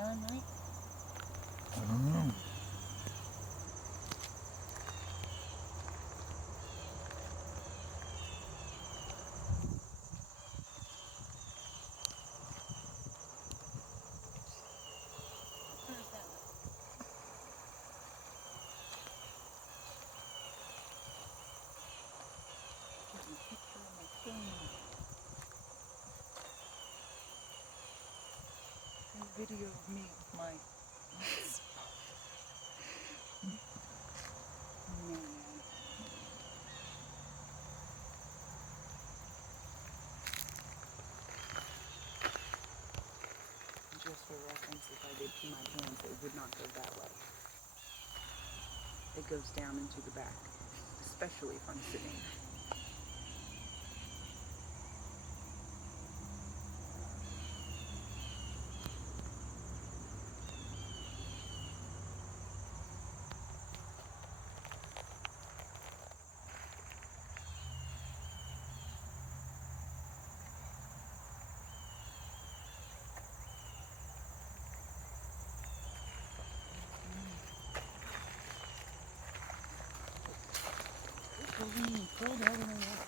on, Mike? I don't know. Where is that? Getting a picture on my phone. A video of me with my man. Just for reference, if I did pee my pants, it would not go that way. It goes down into the back, especially if I'm sitting. Go out in the water.